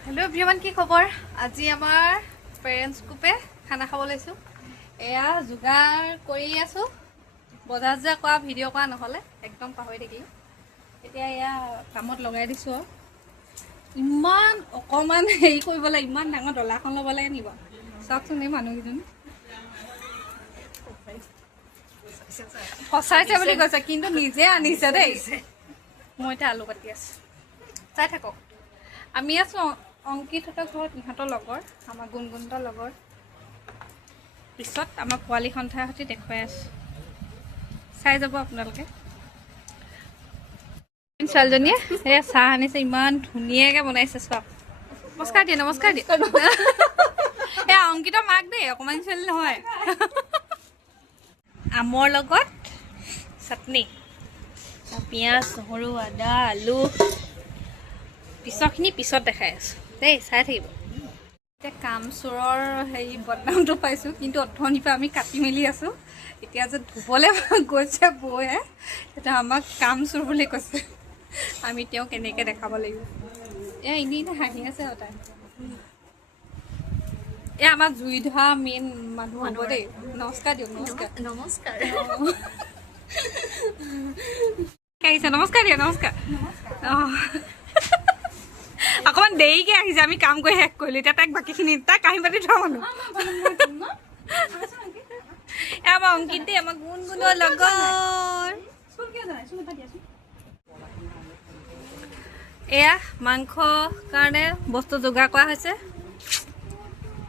Hello everyone की खबर आज आमार पेरेंट्स ग्रुपे खाना खाब लैसो एया जुगार करि आसो बजार जा कोआ भिडिओ कोआ নহले एकदम पाहरि থাকিলো এতিয়া এয়া কামত লগাই দিছো ইমান অকমান হেই কইবলে ইমান ডাঙৰ ডলাখন লবলে নিব চাকচোন এই মানুহকিজন ফসাইছে বুলি কৈছে কিন্তু নিজে আনিছে দেই মই এটা আলু কাটি আছো চাই থাকক আমি আছো অঙ্কিতহঁতৰ ঘৰত ইহঁতৰ লগৰ আমাৰ গুণগুণহঁতৰ লগৰ পিছত আমাৰ পোৱালি সন্থাৰ সৈতে দেখুৱাই আছো চাই যাব আপোনালোকে ছোৱালীজনীয়ে এয়া চাহ আনিছে ইমান ধুনীয়াকৈ বনাইছে চব নমস্কাৰ দিয়ে এয়া অংকিতৰ মাক দেই অকণমান ছোৱালী নহয় আমৰ লগত চাটনি পিঁয়াজ নহৰু আদা আলু পিছৰখিনি পিছত দেখাই আছো দেই চাই থাকিব এতিয়া কামচোৰৰ হেৰি বদনামটো পাইছোঁ কিন্তু অথনিৰ পৰা আমি কাটি মেলি আছোঁ এতিয়া যে ধুবলৈ গৈছে বৌয়ে এতিয়া আমাক কামচোৰ বুলি কৈছে আমি তেওঁ কেনেকৈ দেখাব লাগিব এয়া এনেই হাঁহি আছে তাই এয়া আমাৰ জুই ধৰা মেইন মানুহ হ'ব দেই নমস্কাৰ দিয়ক নমস্কাৰ আহিছে নমস্কাৰ দিয়া নমস্কাৰ অঁ অকমান দেৰিকে আহিছে আমি কাম কৰি শেষ কৰিলো এতিয়া তাক বাকীখিনি তাক কাহি পাতি থোৱা মানুহ আমাৰ অংকিত দেই আমাৰ গুণগুণৰ লগৰ এয়া মাংস কাৰণে বস্তু যোগাৰ কৰা হৈছে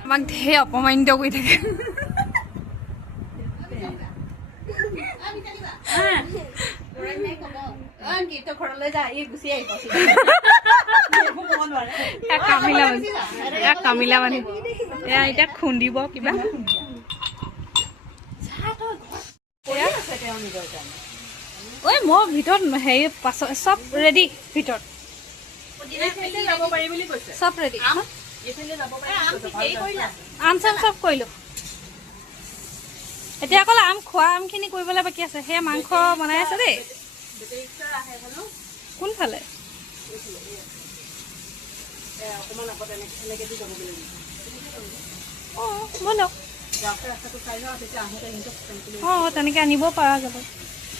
আমাক ঢেৰ অপমানিত কৰি থাকে কামিলা মানে এয়া এতিয়া খুন্দিব কিবা ঐ মোৰ ভিতৰত হেৰি পাছত চব ৰেডি ভিতৰত চব ৰেডি আম চাম চব কৰিলো এতিয়া অকল আম খোৱা আমখিনি কৰিবলৈ বাকী আছে সেয়া মাংস বনাই আছে দেই কোনফালে অঁ বলক অঁ তেনেকৈ আনিব পৰা যাব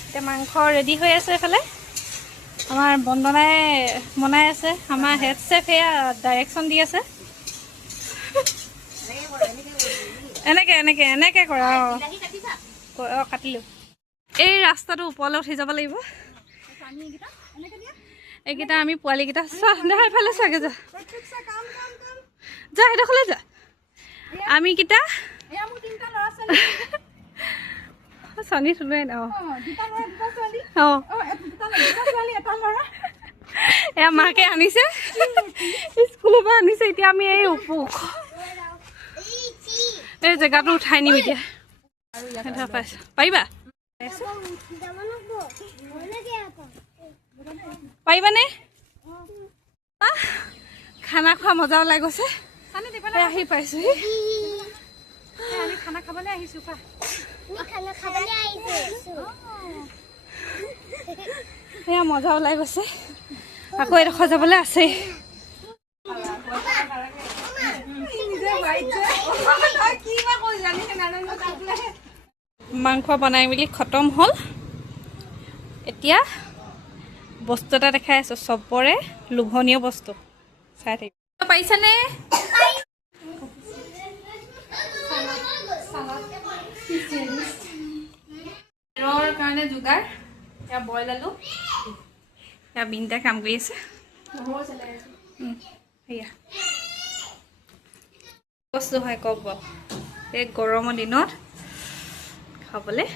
এতিয়া মাংস ৰেডি হৈ আছে এইফালে আমাৰ বন্দনাই বনাই আছে আমাৰ হেড চেফ এয়া ডাইৰেকশ্যন দি আছে এনেকৈ কৰা অঁ কাটিলোঁ এই ৰাস্তাটো ওপৰলৈ উঠি যাব লাগিব এইকেইটা আমি পোৱালিকেইটা চোৱা দেখা এফালে চাগে যা যা সেইডোখৰলৈ যা আমিকেইটা ছোৱালী থলোৱে ন অঁ এয়া মাকে আনিছে স্কুলৰ পৰা আনিছে এতিয়া আমি এই এই জেগাটো উঠাই নিম এতিয়া পাইছা পাৰিবা পাৰিবানে খানা খোৱা মজা ওলাই গৈছে আহি পাইছোঁ আমি খানা খাবলৈ আহিছোঁ সেয়া মজা ওলাই গৈছে আকৌ এডোখৰ যাবলৈ আছেই মাংস বনাই মেলি খতম হ'ল এতিয়া বস্তু এটা দেখাই আছোঁ চবৰে লোভনীয় বস্তু চাই থাকিব পাৰিছানে কাৰণে যোগাৰ এয়া বইল আলু এয়া বিনটা কাম কৰি আছে সেয়া বস্তু হয় কওক বাৰু এই গৰমৰ দিনত খাবলৈ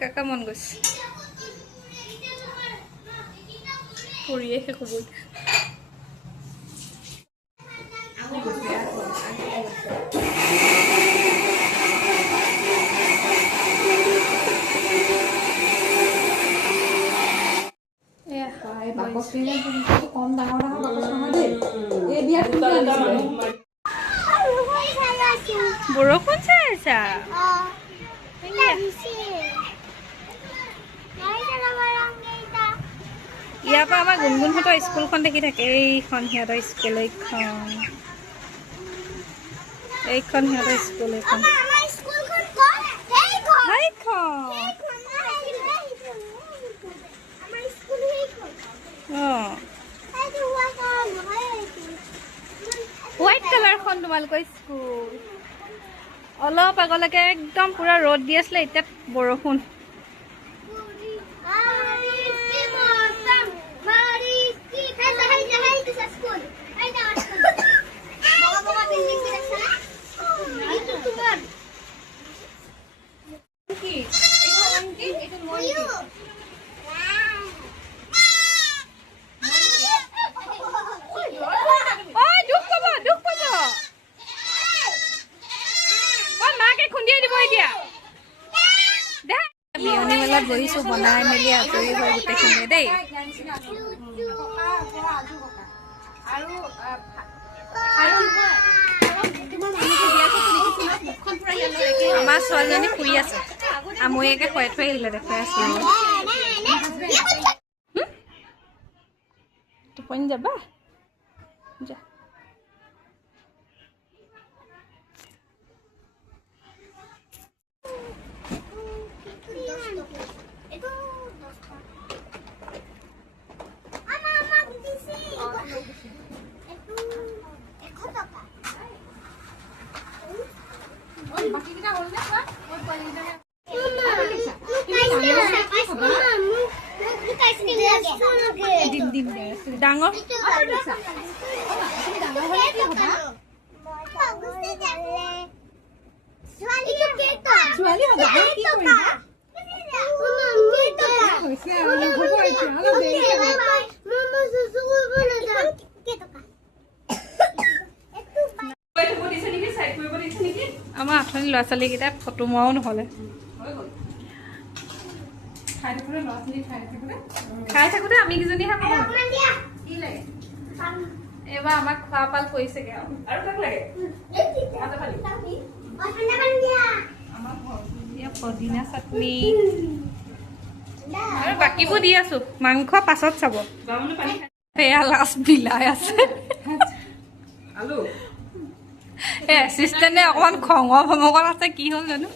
কাকা মন গৈছে কৰিয়ে শেষ হ'ব কম ডাঙৰ বৰষুণ চাই আছা ইয়াৰ পৰা আমাৰ গুণগুণহঁতৰ স্কুলখন দেখি থাকে। এইখন সিহঁতৰ স্কুল, এইখন সিহঁতৰ স্কুল, এইখন হোৱাইট কালাৰখন তোমালোকৰ স্কুল। অলপ আগলৈকে একদম পুৰা ৰ'দ দি আছিলে, এতিয়া বৰষুণ। বিয়নী মেলাত বহিছোঁ, বনাই মেলি আজৰি হৈ গোটেইখিনিয়ে দেই। আমাৰ ছোৱালীজনী শুই আছে, আমৈয়েকে খুৱাই থৈ আহিলে, দেখুৱাই আছো। টোপনি যাবা? যা। ডাঙৰ আমাৰ আঠনি ল'ৰা ছোৱালীকেইটাই ফটো মৰাও নহ'লে। খাই থাকোঁতে আমি কেইজনীহে এইবাৰ আমাক খোৱা পাল কৰিছেগে পদিনা চাটনি আৰু বাকীবোৰ দি আছো। মাংস পাছত চাব, সেয়া লাষ্ট বিলাই আছে। এচিষ্টেণ্টে অকণমান খঙৰ ভমকত আছে, কি হ'ল জানো।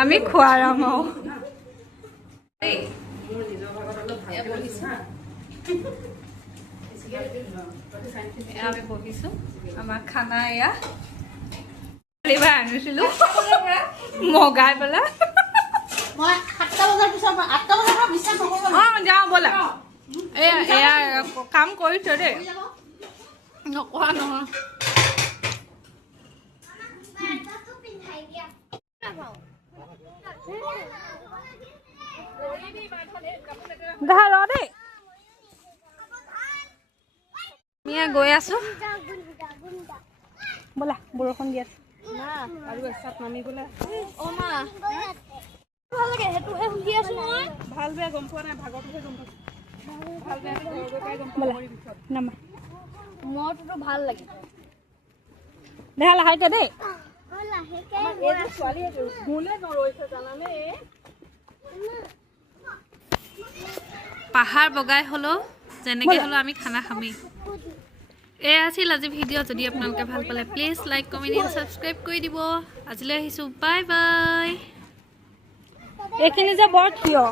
আমি খোৱা ৰাম আমি বহিছো। আমাৰ খানা এয়া এইবাৰ আনিছিলো মগাই পেলাই। যাওঁ ব'লা। এয়া কাম কৰিছে দেই, নকৰা নহয়। দেই আমি গৈ আছো, ব'লা। বৰষুণ দি আছে আৰু এচাত নামিবলৈ। ভাল বেয়া গম পোৱা নাই, ভাগৰটোহে গম পাইছো। মোৰটোতো ভাল লাগে দেহা লাহেকে দেই। পাহাৰ বগাই হ'লেও যেনেকৈ হ'লেও আমি খানা খামেই। এয়া আছিল আজি ভিডিঅ'। যদি আপোনালোকে ভাল পালে প্লিজ লাইক, কমেণ্ট, ছাবস্ক্ৰাইব কৰি দিব। আজিলৈ আহিছোঁ, বাই বাই। এইখিনি যে বৰ থিয়।